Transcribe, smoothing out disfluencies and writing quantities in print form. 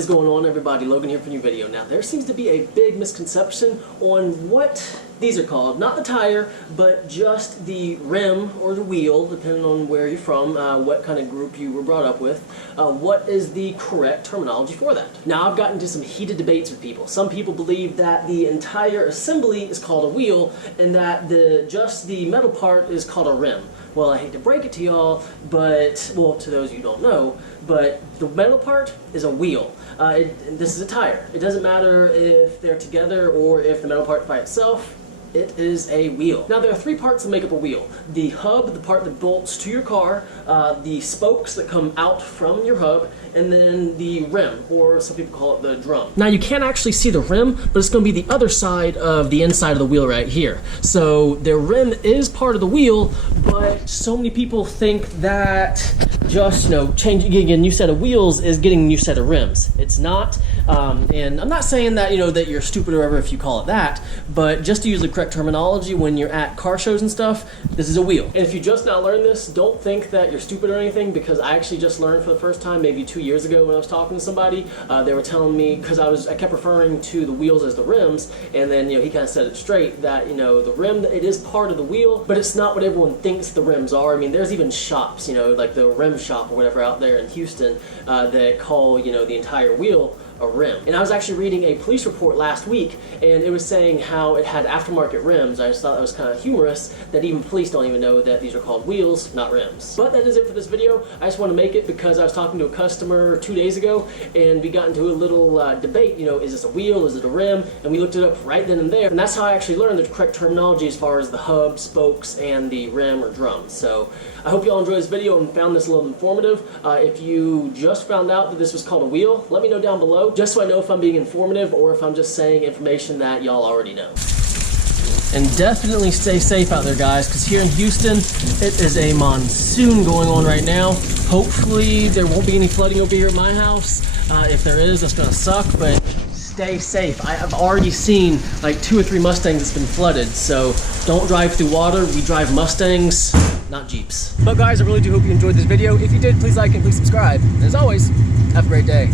is going on, everybody? Logan here for a new video. Now, there seems to be a big misconception on what these are called. Not the tire, but just the rim or the wheel, depending on where you're from, what kind of group you were brought up with. What is the correct terminology for that? Now, I've gotten into some heated debates with people. Some people believe that the entire assembly is called a wheel, and that just the metal part is called a rim. Well, I hate to break it to y'all, but, well, to those you don't know, but the metal part is a wheel. This is a tire. It doesn't matter if they're together or if the metal part by itself. It is a wheel. Now, there are three parts that make up a wheel. The hub, the part that bolts to your car, the spokes that come out from your hub, and then the rim, or some people call it the drum. Now, you can't actually see the rim, but it's going to be the other side of the inside of the wheel right here. So the rim is part of the wheel, but so many people think that just, changing a new set of wheels is getting a new set of rims. It's not. And I'm not saying that, that you're stupid or whatever if you call it that, but just to use the correct terminology when you're at car shows and stuff, this is a wheel. And if you just now learned this, don't think that you're stupid or anything, because I actually just learned for the first time maybe 2 years ago when I was talking to somebody. They were telling me, because I kept referring to the wheels as the rims, and then he kind of said it straight that the rim, it is part of the wheel, but it's not what everyone thinks the rims are. I mean, there's even shops, like the rim shop or whatever out there in Houston that call the entire wheel a rim. And I was actually reading a police report last week, and it was saying how it had aftermarket rims. I just thought that was kind of humorous that even police don't even know that these are called wheels, not rims. But that is it for this video. I just want to make it because I was talking to a customer 2 days ago, and we got into a little debate, is this a wheel, is it a rim? And we looked it up right then and there, and that's how I actually learned the correct terminology as far as the hub, spokes, and the rim or drum. So I hope you all enjoyed this video and found this a little informative. If you just found out that this was called a wheel, let me know down below, just so I know if I'm being informative or if I'm just saying information that y'all already know. And definitely stay safe out there, guys, because here in Houston, it is a monsoon going on right now. Hopefully there won't be any flooding over here at my house. If there is, that's gonna suck, but stay safe. I've already seen like 2 or 3 Mustangs that's been flooded, so don't drive through water. We drive Mustangs, not Jeeps. But guys, I really do hope you enjoyed this video. If you did, please like and please subscribe. And as always, have a great day.